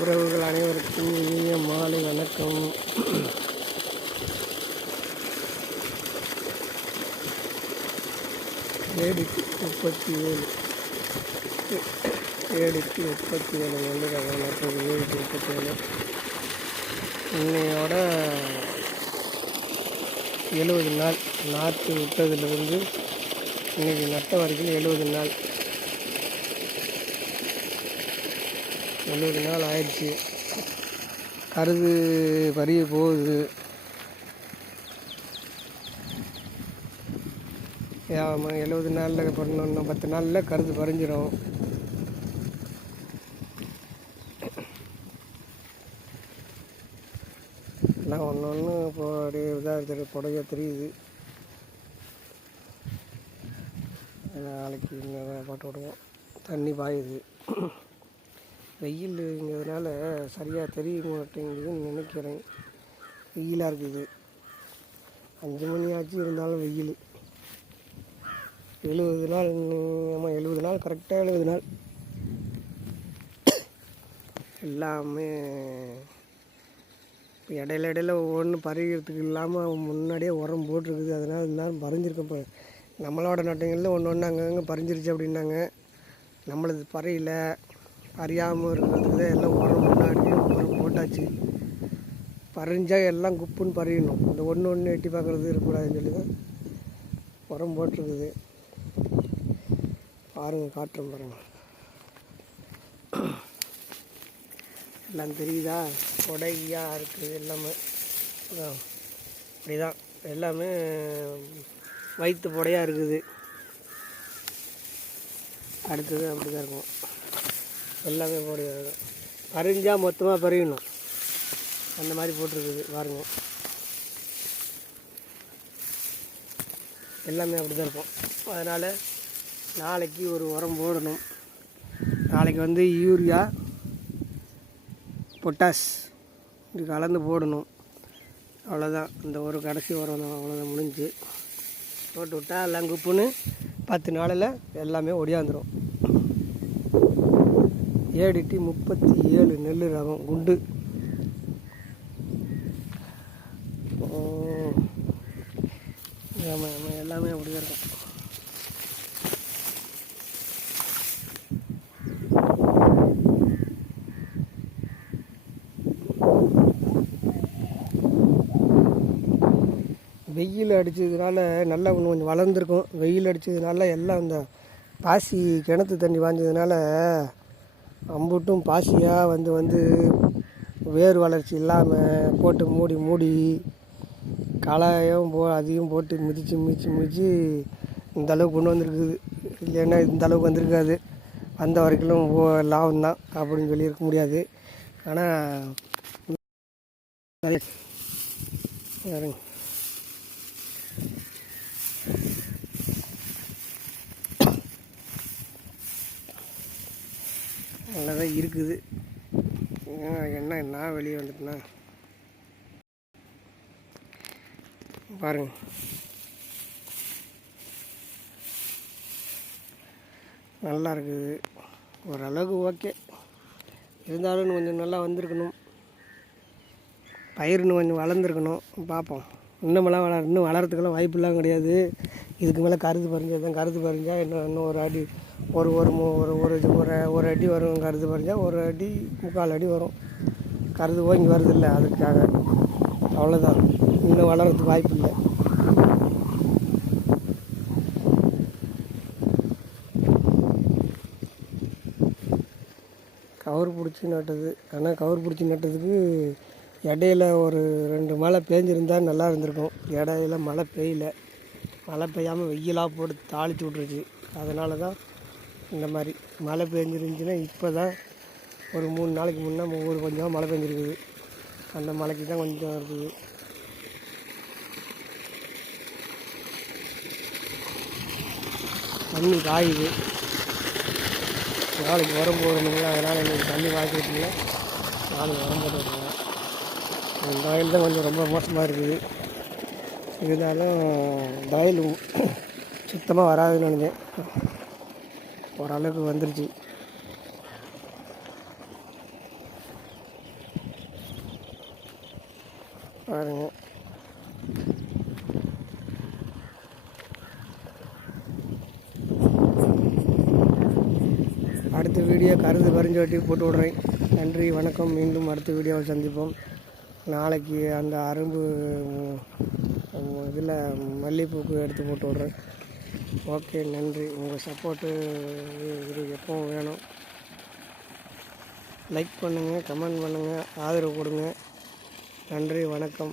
உறவுகள் அனைவருக்கும் இனிய மாலை வணக்கம். ஏடிக்கு 37 நெல் ரகம் நட்டது. 37 இன்னையோட 70 நாள் நாற்று விட்டதுலேருந்து இன்றைக்கி நட்ட வரைக்கும் 70 நாள். 70 நாள் ஆயிடுச்சு. கருது பறிய போகுது. ஆமாம், 70 நாளில் பண்ணணும். 10 நாளில் கருது பறிஞ்சிடும். எல்லாம் ஒன்று ஒன்று இப்போ அப்படியே இதாக புடையாக தெரியுது. நாளைக்கு போட்டு விடுவோம். தண்ணி பாயுது. வெயிலுங்கிறதுனால சரியாக தெரிய மாட்டேங்குதுன்னு நினைக்கிறேன். வெயிலாக இருக்குது. 5 மணி ஆச்சு இருந்தாலும் வெயில். 70 நாள். ஆமாம், 70 நாள் கரெக்டாக 70 நாள். எல்லாமே இடையில ஒவ்வொன்றும் பறிக்கிறதுக்கு இல்லாமல் முன்னாடியே உரம் போட்டிருக்குது. அதனால் இருந்தாலும் பறிஞ்சிருக்க. இப்போ நம்மளோட நட்டைங்களில் ஒன்று அங்கங்கே பறிஞ்சிருச்சு அப்படின்னாங்க. நம்மளது பறையில் அறியாமல் இருக்கிறதுக்கு தான் எல்லாம் உரம் முன்னாடியே உரம் போட்டாச்சு. பறிஞ்சால் எல்லாம் குப்புன்னு பறியணும். இந்த ஒன்று எட்டி பார்க்குறது இருக்கக்கூடாதுன்னு சொல்லி தான் உரம் போட்டிருக்குது. பாருங்கள், காட்டுறோம் பாருங்கள். எல்லாம் தெரியுதா? கொடையாக இருக்குது எல்லாமே. அப்படிதான் எல்லாமே வயிற்று புடையாக இருக்குது. அடுத்தது அப்படி தான் இருக்கும். எல்லாமே புடையாக இருக்கும். பறிஞ்சால் மொத்தமாக பறியணும். அந்த மாதிரி போட்டிருக்குது பாருங்க. எல்லாமே அப்படி தான் இருக்கும். அதனால் நாளைக்கு ஒரு உரம் போடணும். நாளைக்கு யூரியா, பொட்டாஸ் இது கலந்து போடணும். அவ்வளோதான். இந்த ஒரு கடைசி உரம் தான். அவ்வளோதான், முடிஞ்சு. போட்டு விட்டால் எல்லாம் குப்புன்னு 10 நாளில் எல்லாமே ஒடியாந்துடும். ஏடிடி 37 நெல் ரகம் குண்டு. ஆமாம் ஆமாம், எல்லாமே அப்படி தான் இருக்கும். வெயில் அடித்ததுனால நல்லா கொஞ்சம் வளர்ந்துருக்கும். வெயில் அடித்ததுனால எல்லாம் இந்த பாசி கிணத்து தண்ணி வாஞ்சதுனால அம்புட்டும் பாசியாக வந்து வேர் வளர்ச்சி இல்லாமல் போட்டு மூடி களையும் அதையும் போட்டு மிதித்து இந்தளவுக்கு கொண்டு வந்திருக்குது. இல்லைன்னா இந்த அளவுக்கு வந்திருக்காது. வந்த வரைக்கும் லாபம் தான் அப்படின்னு சொல்லியிருக்க முடியாது. ஆனால் நல்லாதான் இருக்குது. என்ன வெளியே வந்துட்டுனா பாருங்க. நல்லா இருக்குது. ஓரளவுக்கு ஓகே. இருந்தாலும் கொஞ்சம் நல்லா வந்திருக்கணும். பயிர்னு கொஞ்சம் வளர்ந்துருக்கணும். பார்ப்போம். இன்னும் வளர்கிறதுக்கெல்லாம் வாய்ப்புலாம் கிடையாது. இதுக்கு மேலே கருது பறிஞ்சால் இன்னும் ஒரு அடி ஒரு அடி வரும். கருது பறிஞ்சால் 1 அடி 3/4 அடி வரும். கருது ஓங்கி வருது இல்லை, அதுக்காக. அவ்வளோதான். இன்னும் வளர்கிறதுக்கு வாய்ப்பு இல்லை. கவர் பிடிச்சி நட்டது. ஆனால் கவர் பிடிச்சி நட்டதுக்கு இடையில ஒரு 2 மழை பேஞ்சிருந்தால் நல்லா இருந்திருக்கும். இடையில மழை பெய்யல. மழை பெய்யாமல் வெயிலாக போட்டு தாளித்து விட்ருச்சு. அதனால தான் இந்த மாதிரி மழை பெஞ்சிருந்துச்சுன்னா இப்போ தான் ஒரு 3 நாளைக்கு முன்னே கொஞ்சம் மழை பெஞ்சிருக்குது. அந்த மழைக்கு தான் கொஞ்சம் இருக்குது. தண்ணி காயுது. நாளைக்கு உரம் போடணுங்களா, அதனால் இன்றைக்கி தண்ணி வாங்கிக்கிட்டீங்க. நாளைக்கு உரம் போட்டு விட்டுருங்க. இந்த ஆயில் தான் கொஞ்சம் ரொம்ப மோசமாக இருக்குது. இருந்தாலும் வயல் சுத்தமாக வராதுன்னு நினைச்சேன். ஓரளவுக்கு வந்துருச்சு. பாருங்க. அடுத்த வீடியோ கருது பரிஞ்சோட்டி போட்டு விட்றேன். நன்றி, வணக்கம். மீண்டும் அடுத்த வீடியோவில் சந்திப்போம். நாளைக்கு அந்த அரும்பு இதில் மல்லிகைப்பூக்கு எடுத்து போட்டு விட்றேன். ஓகே, நன்றி. உங்கள் சப்போர்ட்டு இது எப்பவும் வேணும். லைக் பண்ணுங்கள், கமெண்ட் பண்ணுங்கள், ஆதரவு கொடுங்க. நன்றி, வணக்கம்.